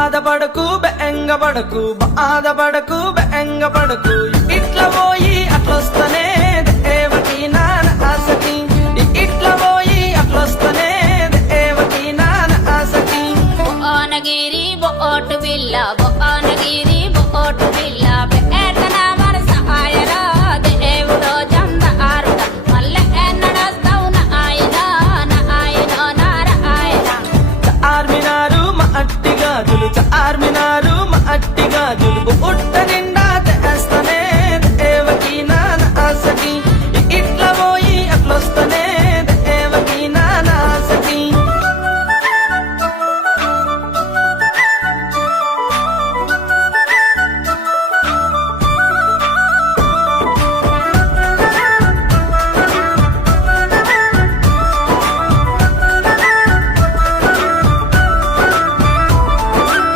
బాధపడకు బెంగపడకు బాధపడకు బెంగపడకు ఇట్లా పోయి అట్లొస్తనే దేవకి నాన్న ఆసకి ఇట్లా పోయి అట్లొస్తనే దేవకి నాన్న ఆసకి భువనగిరి బోటు బిల్ల భువనగిరి బోటు బిల్ల పేటన వరస ఆయరా దేవుడో జందారుడా మల్లె ఎన్నడస్తావు నాయనా నారాయణ చార్మినారు మా అట్టి గాజులు చార్మినారు మా అట్టి గాజులు బుట్ట